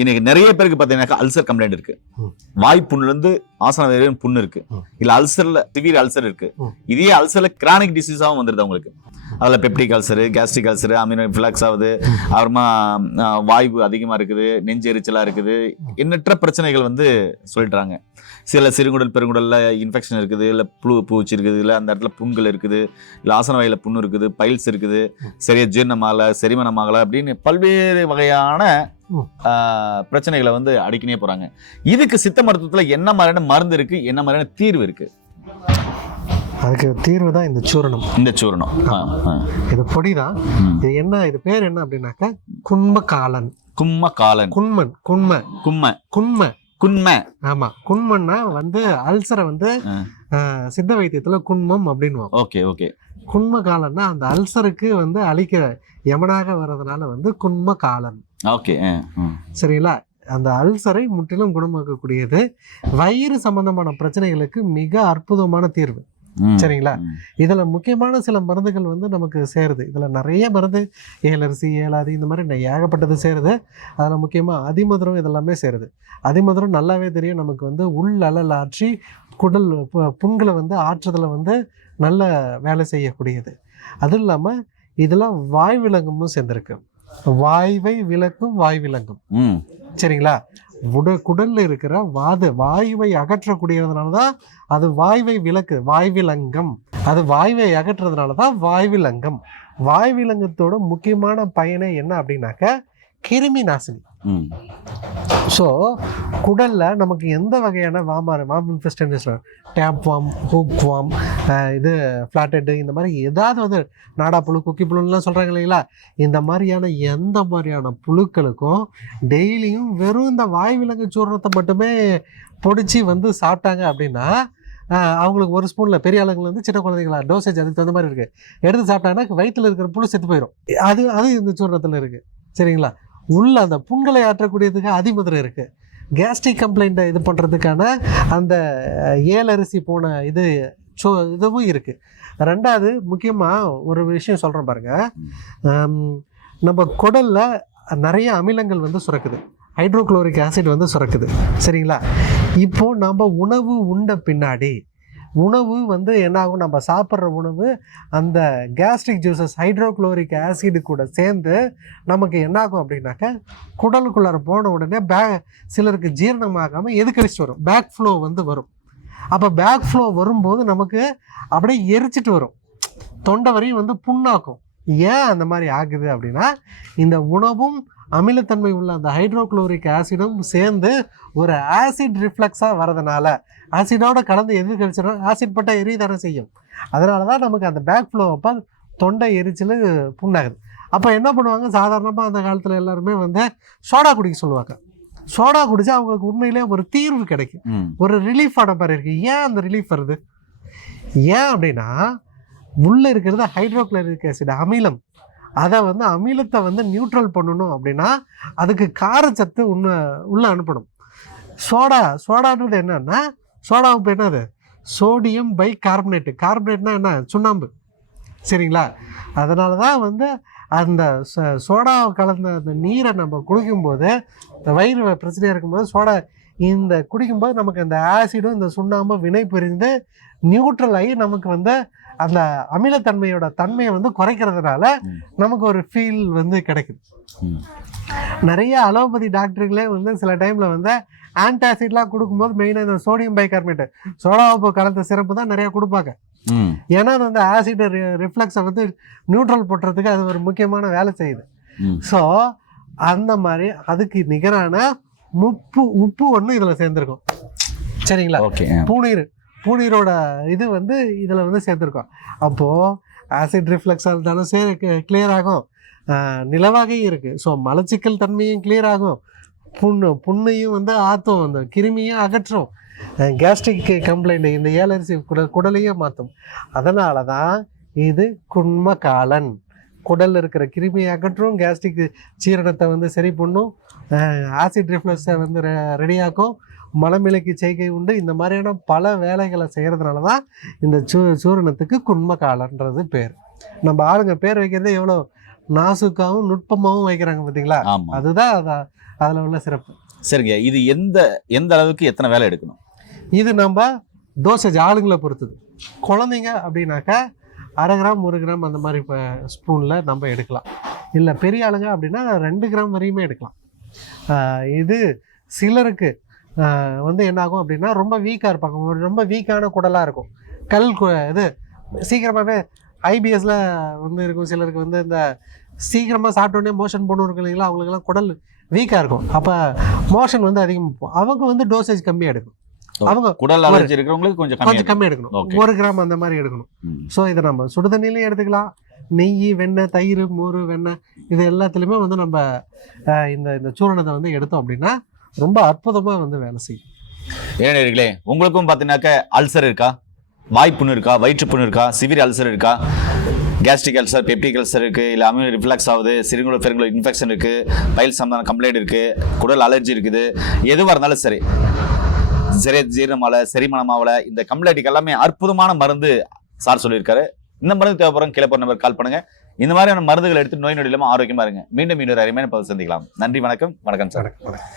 இன்னைக்கு நிறைய பேருக்கு பார்த்தீங்கன்னாக்கா அல்சர் கம்ப்ளைண்ட் இருக்கு. ம். வாய் புண்ணுல இருந்து ஆசன வரையும் புண்ணு இருக்கு. இல்ல அல்சர்ல சிவியர் அல்சர் இருக்கு. இதே அல்சர்ல கிரானிக் டிசீஸாகவும் வந்துருது அவங்களுக்கு. அதில் பெப்டிக் அல்சரு கேஸ்ட்ரிக் அல்சரு அமீனோ ஃபிளாக்ஸ் ஆகுது. அப்புறமா வாய்வு அதிகமாக இருக்குது நெஞ்சு எரிச்சலாக இருக்குது. எண்ணற்ற பிரச்சனைகள் வந்து சொல்லிட்டாங்க சில சிறுகுடல் பெருங்குடல்ல இன்ஃபெக்ஷன் இருக்குது இல்லை புழு பூச்சி இருக்குது இல்லை அந்த இடத்துல புண்கள் இருக்குது இல்லை ஆசன வாயில புண்ணு இருக்குது பைல்ஸ் இருக்குது. சரியா ஜீரணமாகல செரிமானமாகல அப்படின்னு பல்வேறு வகையான பிரச்சனைகளை வந்து அடிக்கினே போறாங்க. இதுக்கு சித்த மருத்துவத்துல என்ன மாதிரியான மருந்து இருக்கு என்ன மாதிரியான தீர்வு இருக்கு? அதுக்கு தீர்வு தான் இந்த சூரணம். இந்த சூரணம். இது பொடி தான். இது என்ன இது பேர் என்ன அப்படின்னாக்கா குன்ம காலன் கும்ம காலன் குன்மன் குன்ம கும்ம குன்ம குன்ம ஆமா. குன்மன்னா வந்து அல்சரை வந்து சித்த வைத்தியத்துல குன்மம் அப்படின்னு ஓகே ஓகே. குன்ம காலன்னா அந்த அல்சருக்கு வந்து அழிக்கிற யமனாக வர்றதுனால வந்து குன்ம காலன் ஓகே. சரிங்களா? அந்த அல்சரை முற்றிலும் குணமாக்கக்கூடியது. வயிறு சம்பந்தமான பிரச்சனைகளுக்கு மிக அற்புதமான தீர்வு. சரிங்களா. இதுல முக்கியமான சில மருந்துகள் வந்து நமக்கு சேருது. இதுல நிறைய மருந்து ஏலரிசி ஏலாதி இந்த மாதிரி ஏகப்பட்டது சேருது. அதுல முக்கியமா அதிமதுரம் இதெல்லாமே சேருது. அதிமதுரம் நல்லாவே தெரியும். நமக்கு வந்து உள் அலல் ஆற்றி குடல் புண்களை வந்து ஆற்றுதல வந்து நல்ல வேலை செய்யக்கூடியது. அதுவும் இல்லாம இதுல வாய் விலங்குமும் சேர்ந்திருக்கு. வாய்வை விளக்கும் வாய் விலங்கும். ம். சரிங்களா? உட குடல்ல இருக்கிற வாத வாயுவை அகற்றக்கூடியதுனால தான் அது வாய்வை விலக்கு வாய்விலங்கம் அது வாய்வை அகற்றுறதுனால தான் வாய்விலங்கம் வாய்விலங்கத்தோட முக்கியமான பயனே என்ன அப்படின்னாக்க கிருமி நாசினி. ஸோ குடலில் நமக்கு எந்த வகையான வாமாறு வாம் இன்ஃபெஸ்டன்ஸ் டேப் வாம் ஹூக் வாம் இது ஃப்ளாட்டெட்டு இந்த மாதிரி ஏதாவது வந்து நாடா புழு குக்கி புழுலாம் சொல்கிறாங்க இல்லைங்களா? இந்த மாதிரியான எந்த மாதிரியான புழுக்களுக்கும் டெய்லியும் வெறும் இந்த வாய் விலங்கு சூர்ணத்தை மட்டுமே பொடிச்சு வந்து சாப்பிட்டாங்க அப்படின்னா அவங்களுக்கு ஒரு ஸ்பூனில் பெரிய ஆளுங்கலேருந்து வந்து சின்ன குழந்தைங்களா டோசேஜ் அதுக்கு தகுந்த மாதிரி இருக்குது எடுத்து சாப்பிட்டாங்கன்னா வயிற்றில் இருக்கிற புழு செத்து போயிடும் அது அது இந்த சூர்ணத்தில் இருக்குது சரிங்களா? உள்ள அந்த புண்களை ஆற்றக்கூடியதுக்கு அதிமதுரை இருக்குது கேஸ்ட்ரிக் கம்ப்ளைண்ட்டை இது பண்ணுறதுக்கான அந்த ஏலரிசி போன இது சோ இதுவும் இருக்குது ரெண்டாவது முக்கியமாக ஒரு விஷயம் சொல்கிறேன் பாருங்க. நம்ம குடலில் நிறைய அமிலங்கள் வந்து சுரக்குது. ஹைட்ரோக்ளோரிக் ஆசிட் வந்து சுரக்குது. சரிங்களா? இப்போது நம்ம உணவு உண்ட பின்னாடி உணவு வந்து என்னாகும்? நம்ம சாப்பிட்ற உணவு அந்த கேஸ்ட்ரிக் ஜூசஸ் ஹைட்ரோக்ளோரிக் ஆசிடு கூட சேர்ந்து நமக்கு என்னாகும் அப்படின்னாக்க அப்படின்னாக்கா குடலுக்குள்ளார போன உடனே பே சிலருக்கு ஜீரணமாகாமல் எதுக்கரிச்சு வரும்? பேக் ஃப்ளோ வந்து வரும். அப்போ பேக் ஃப்ளோ வரும்போது நமக்கு அப்படியே எரிச்சிட்டு வரும். தொண்டை வரையும் வந்து புண்ணாக்கும். ஏன் அந்த மாதிரி ஆகுது அப்படின்னா இந்த உணவும் அமிலத்தன்மை உள்ள அந்த ஹைட்ரோகுளோரிக் ஆசிடும் சேர்ந்து ஒரு ஆசிட் ரிஃப்ளெக்ஸாக வரதுனால ஆசிடோட கலந்து எது கழிச்சிடும் ஆசிட் பட்டா எரியதானே செய்யும். அதனால தான் நமக்கு அந்த பேக் ஃப்ளோ அப்போ தொண்டை எரிச்சல் புண்ணாகுது. அப்போ என்ன பண்ணுவாங்க? சாதாரணமாக அந்த காலத்தில் எல்லாருமே வந்து சோடா குடிக்க சொல்லுவாங்க. சோடா குடிச்சா அவங்களுக்கு உண்மையிலே ஒரு தீர்வு கிடைக்கும். ஒரு ரிலீஃப் ஆன மாதிரி இருக்கு. ஏன் அந்த ரிலீஃப் வருது? ஏன் அப்படின்னா உள்ளே இருக்கிறது ஹைட்ரோக்ளோரிக் ஆசிட் அமிலம். அதை வந்து அமிலத்தை வந்து நியூட்ரல் பண்ணணும் அப்படின்னா அதுக்கு காரச்சத்து உன்ன உள்ளே அனுப்பணும். சோடா சோடான்றது என்னன்னா சோடா உப்பு என்னது? சோடியம் பை கார்பனேட்டு கார்பனேட்னா என்ன? சுண்ணாம்பு. சரிங்களா? அதனால தான் வந்து அந்த சோடா கலந்த அந்த நீரை நம்ம குடிக்கும்போது இந்த வயிறு பிரச்சனையாக இருக்கும்போது சோடா இந்த குடிக்கும்போது நமக்கு அந்த ஆசிடும் இந்த சுண்ணாம்பும் வினை புரிந்து நியூட்ரல் ஆகி நமக்கு வந்து அந்த அமிலத்தன்மையோட தன்மையை வந்து குறைக்கிறதுனால. நமக்கு ஒரு ஃபீல் வந்து கிடைக்குது. நிறைய அலோபதி டாக்டருங்களே வந்து சில டைமில் வந்து ஆன்டாசிட்லாம் கொடுக்கும்போது மெயினாக இந்த சோடியம் பைகார்பனேட் சோடா உப்பு கலந்த சிறப்பு தான் நிறையா கொடுப்பாங்க. ஏன்னா அது வந்து ஆசிட் ரிஃப்ளெக்ஸை வந்து நியூட்ரல் பண்ணுறதுக்கு அது ஒரு முக்கியமான வேலை செய்யுது. ஸோ அந்த மாதிரி அதுக்கு நிகரான உப்பு உப்பு ஒன்று இதில் சேர்ந்துருக்கும். சரிங்களா? ஓகே பூநீர் பூநீரோட இது வந்து இதில் வந்து சேர்த்துருக்கோம் அப்போது ஆசிட் ரிஃப்ளெக்ஸாக இருந்தாலும் சே கிளியர் ஆகும். நிலவாகையும் இருக்குது ஸோ மலச்சிக்கல் தன்மையும் கிளியர் ஆகும். புண்ணு புண்ணையும் வந்து ஆற்றும் அந்த கிருமியும் அகற்றும். கேஸ்ட்ரிக் கம்ப்ளைண்ட் இந்த ஏலரிசி குட குடலையும் மாற்றும் அதனால தான் இது குண்ம காலன் குடலில் இருக்கிற கிருமியை அகற்றும் கேஸ்ட்ரிக் சீரணத்தை வந்து சரி பண்ணும். ஆசிட் ரிஃப்ளக்ஸை வந்து ரெடியாக்கும் மலமிளக்கி செய்கை உண்டு. இந்த மாதிரியான பல வேலைகளை செய்கிறதுனால தான் இந்த சூ சூரணத்துக்கு குண்ம காலன்றது பேர். நம்ம ஆளுங்க பேர் வைக்கிறதே எவ்வளோ நாசுக்காவும் நுட்பமாவும் வைக்கிறாங்க பார்த்தீங்களா? அதுதான் அத- அதுல உள்ள சிறப்பு. சரிங்க. இது எந்த எந்த அளவுக்கு எத்தனை வேலை எடுக்கணும்? இது நம்ம டோசேஜ் ஆளுங்களை பொறுத்தது. குழந்தைங்க அப்படின்னாக்கா அரை கிராம் ஒரு கிராம் அந்த மாதிரி இப்போ ஸ்பூனில் நம்ம எடுக்கலாம். இல்லை பெரிய ஆளுங்க அப்படின்னா ரெண்டு கிராம் வரையுமே எடுக்கலாம். இது சிலருக்கு வந்து என்ன ஆகும் அப்படின்னா ரொம்ப வீக்காக இருப்பாங்க. ரொம்ப வீக்கான குடலாக இருக்கும். கல் கு- இது சீக்கிரமாகவே ஐபிஎஸ்ல வந்து இருக்கும் சிலருக்கு வந்து இந்த சீக்கிரமாக சாப்பிட்டோன்னே மோஷன் இருக்கு இல்லைங்களா அவங்களுக்குலாம் குடல் வீக்காக இருக்கும். அப்போ மோஷன் வந்து அதிகமாக போகும். அவங்க வந்து டோசேஜ் கம்மியாக எடுக்கணும் அவங்க குடல் அலர்ஜி இருக்கிறவங்களுக்கு கொஞ்சம் கொஞ்சம் கம்மி எடுக்கணும். ஒரு கிராம் அந்த மாதிரி எடுக்கணும். ஸோ இதை நம்ம சுடு தண்ணியிலையும் எடுத்துக்கலாம். நெய் வெண்ணெய் தயிர் மோர் வெண்ணெய் இது எல்லாத்துலேயுமே வந்து நம்ம இந்த இந்த சூரணத்தை வந்து எடுத்தோம் அப்படின்னா ரொம்ப அற்புதமாக வந்து வேலை செய்யும். ஏனே உங்களுக்கும் பார்த்தீங்கன்னாக்க அல்சர் இருக்கா? வாய்ப்புண்ணு இருக்கா? வயிற்றுப்புண் இருக்கா? சிவியர் அல்சர் இருக்கா? கேஸ்ட்ரிக் அல்சர் பெப்டிக் அல்சர் இருக்குது இல்லை அமினோ ரிஃப்ளக்ஸ் ஆகுது. சிறுங்குள பெருங்குள இன்ஃபெக்ஷன் இருக்குது பயில் சம்பந்தமான கம்ப்ளைண்ட் இருக்குது குடல் அலர்ஜி இருக்குது. எதுவாக இருந்தாலும் சரி. சரி ஜீரணமாவில் செரிமானமாவில் இந்த கம்ப்ளைண்ட்டுக்கு எல்லாமே அற்புதமான மருந்து சார் சொல்லியிருக்காரு. இந்த மருந்து தேவைப்படும் கிளப்பர் நம்பர் கால் பண்ணுங்கள் இந்த மாதிரியான மருந்துகள் எடுத்து நோய் நொடி இல்லாமல் ஆரோக்கியமாக இருங்க. மீண்டும் மீண்டும் அருமையான பதிவு சந்திக்கலாம். நன்றி வணக்கம். வணக்கம் சார். வணக்கம்.